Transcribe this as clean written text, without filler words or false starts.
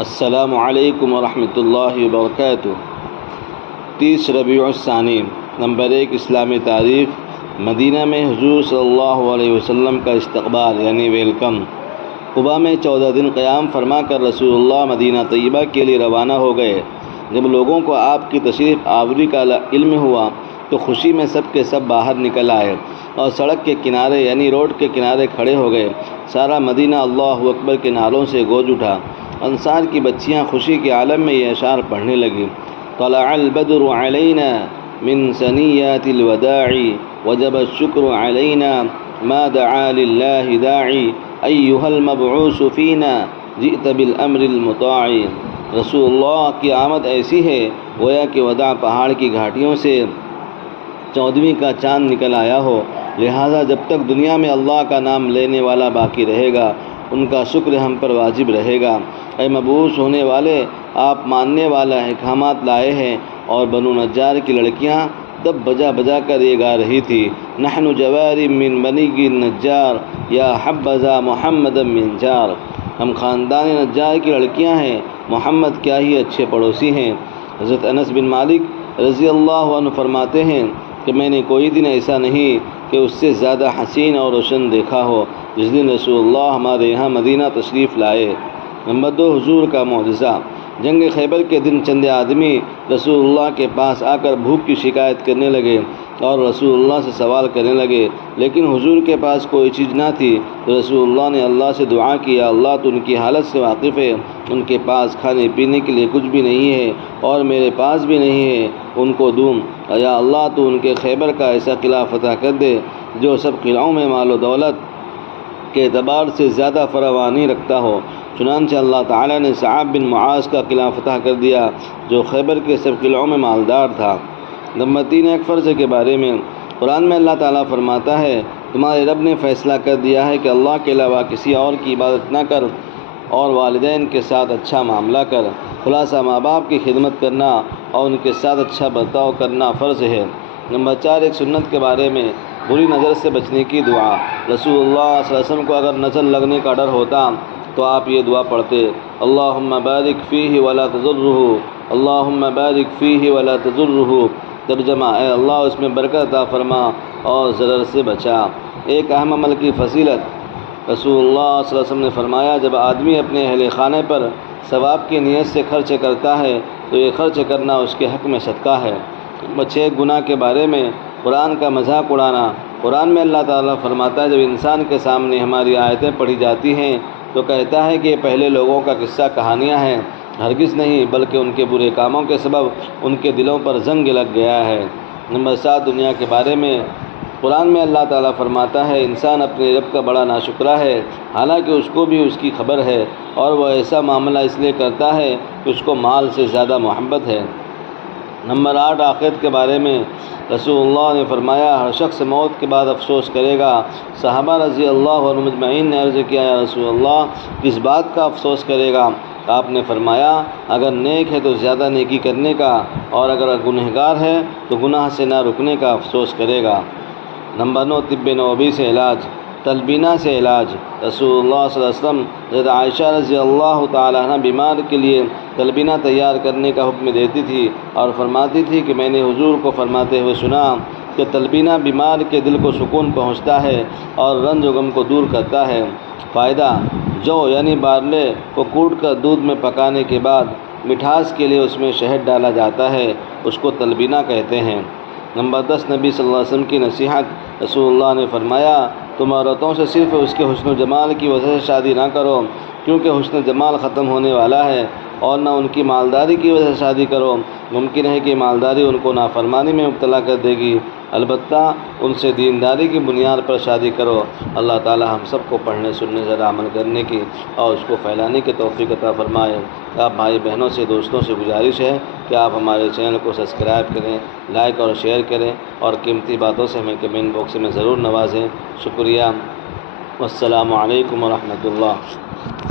السلام علیکم ورحمۃ اللہ وبرکاتہ۔ 30 ربیع الثانی، نمبر 1 اسلامی تاریخ۔ مدینہ میں حضور صلی اللہ علیہ وسلم کا استقبال یعنی ویلکم۔ قباء میں 14 دن قیام فرما کر رسول اللہ مدینہ طیبہ کے لیے روانہ ہو گئے۔ جب لوگوں کو آپ کی تشریف آوری کا علم ہوا تو خوشی میں سب کے سب باہر نکل آئے اور سڑک کے کنارے یعنی روڈ کے کنارے کھڑے ہو گئے۔ سارا مدینہ اللہ اکبر کے نعروں سے گونج اٹھا۔ انصار کی بچیاں خوشی کے عالم میں یہ اشعار پڑھنے لگیں: طلع البدر علینا من ثنیات الوداع وجب الشکر علینا ما دعا للہ داعی ایھا المبعوث فینا جئت بالامر المطاع۔ رسول اللہ کی آمد ایسی ہے گویا کہ وداع پہاڑ کی گھاٹیوں سے 14ویں کا چاند نکل آیا ہو، لہٰذا جب تک دنیا میں اللہ کا نام لینے والا باقی رہے گا ان کا شکر ہم پر واجب رہے گا۔ اے مبعوث ہونے والے، آپ ماننے والا احکامات لائے ہیں۔ اور بنو نجار کی لڑکیاں دب بجا بجا کر یہ گا رہی تھی: نحن جواری من بنی النجار یا حبذا محمد من جار۔ ہم خاندان نجار کی لڑکیاں ہیں، محمد کیا ہی اچھے پڑوسی ہیں۔ حضرت انس بن مالک رضی اللہ عنہ فرماتے ہیں کہ میں نے کوئی دن ایسا نہیں کہ اس سے زیادہ حسین اور روشن دیکھا ہو جس دن رسول اللہ ہمارے یہاں مدینہ تشریف لائے۔ نمبر 2 حضور کا معجزہ۔ جنگ خیبر کے دن چند آدمی رسول اللہ کے پاس آ کر بھوک کی شکایت کرنے لگے اور رسول اللہ سے سوال کرنے لگے، لیکن حضور کے پاس کوئی چیز نہ تھی تو رسول اللہ نے اللہ سے دعا کی: یا اللہ تو ان کی حالت سے واقف ہے، ان کے پاس کھانے پینے کے لیے کچھ بھی نہیں ہے اور میرے پاس بھی نہیں ہے ان کو دوں۔ یا اللہ تو ان کے خیبر کا ایسا قلعہ فتح کر دے جو سب قلعوں میں مال و دولت کے اعتبار سے زیادہ فراوانی رکھتا ہو۔ چنانچہ اللہ تعالیٰ نے صعب بن معاذ کا قلعہ فتح کر دیا جو خیبر کے سب قلعوں میں مالدار تھا۔ نمبر 3 ایک فرض کے بارے میں۔ قرآن میں اللہ تعالیٰ فرماتا ہے: تمہارے رب نے فیصلہ کر دیا ہے کہ اللہ کے علاوہ کسی اور کی عبادت نہ کر اور والدین کے ساتھ اچھا معاملہ کر۔ خلاصہ ماں باپ کی خدمت کرنا اور ان کے ساتھ اچھا برتاؤ کرنا فرض ہے۔ نمبر 4 ایک سنت کے بارے میں۔ بری نظر سے بچنے کی دعا۔ رسول اللہ صلی اللہ علیہ وسلم کو اگر نظر لگنے کا ڈر ہوتا تو آپ یہ دعا پڑھتے: اللہم بارک فیہ ولا تضرہ، اللہم بارک فیہ ولا تضرہ۔ ترجمہ: اے اللہ اس میں برکت عطا فرما اور ضرر سے بچا۔ ایک اہم عمل کی فضیلت۔ رسول اللہ صلی اللہ علیہ وسلم نے فرمایا: جب آدمی اپنے اہل خانے پر ثواب کی نیت سے خرچ کرتا ہے تو یہ خرچ کرنا اس کے حق میں صدقہ ہے۔ نمبر 6 گناہ کے بارے میں۔ قرآن کا مذاق اڑانا۔ قرآن میں اللہ تعالیٰ فرماتا ہے: جب انسان کے سامنے ہماری آیتیں پڑھی جاتی ہیں تو کہتا ہے کہ یہ پہلے لوگوں کا قصہ کہانیاں ہیں۔ ہرگز نہیں، بلکہ ان کے برے کاموں کے سبب ان کے دلوں پر زنگ لگ گیا ہے۔ نمبر 7 دنیا کے بارے میں۔ قرآن میں اللہ تعالیٰ فرماتا ہے: انسان اپنے رب کا بڑا ناشکرا ہے، حالانکہ اس کو بھی اس کی خبر ہے اور وہ ایسا معاملہ اس لیے کرتا ہے کہ اس کو مال سے زیادہ محبت ہے۔ نمبر 8 آخرت کے بارے میں۔ رسول اللہ نے فرمایا: ہر شخص موت کے بعد افسوس کرے گا۔ صحابہ رضی اللہ عنہ مجمعین نے عرض کیا: یا رسول اللہ کس بات کا افسوس کرے گا؟ آپ نے فرمایا: اگر نیک ہے تو زیادہ نیکی کرنے کا، اور اگر گنہگار ہے تو گناہ سے نہ رکنے کا افسوس کرے گا۔ نمبر 9 طب نبوی سے علاج۔ تلبینہ سے علاج۔ رسول اللہ صلی اللہ علیہ وسلم حضرت عائشہ رضی اللہ تعالیٰ عنہ بیمار کے لیے تلبینہ تیار کرنے کا حکم دیتی تھی اور فرماتی تھی کہ میں نے حضور کو فرماتے ہوئے سنا کہ تلبینہ بیمار کے دل کو سکون پہنچتا ہے اور رنج و غم کو دور کرتا ہے۔ فائدہ: جو یعنی بارلے کو کوٹ کر دودھ میں پکانے کے بعد مٹھاس کے لیے اس میں شہد ڈالا جاتا ہے، اس کو تلبینہ کہتے ہیں۔ نمبر 10 نبی صلی اللہ علیہ وسلم کی نصیحت۔ رسول اللہ نے فرمایا: تم عورتوں سے صرف اس کے حسن و جمال کی وجہ سے شادی نہ کرو، کیونکہ حسن و جمال ختم ہونے والا ہے، اور نہ ان کی مالداری کی وجہ سے شادی کرو، ممکن ہے کہ مالداری ان کو نافرمانی میں مبتلا کر دے گی، البتہ ان سے دینداری کی بنیاد پر شادی کرو۔ اللہ تعالی ہم سب کو پڑھنے سننے سے عمل کرنے کی اور اس کو پھیلانے کی توفیق عطا فرمائے۔ آپ بھائی بہنوں سے دوستوں سے گزارش ہے کہ آپ ہمارے چینل کو سبسکرائب کریں، لائک اور شیئر کریں اور قیمتی باتوں سے ہمیں کمنٹ باکس میں ضرور نوازیں۔ شکریہ۔ والسلام علیکم ورحمۃ اللہ۔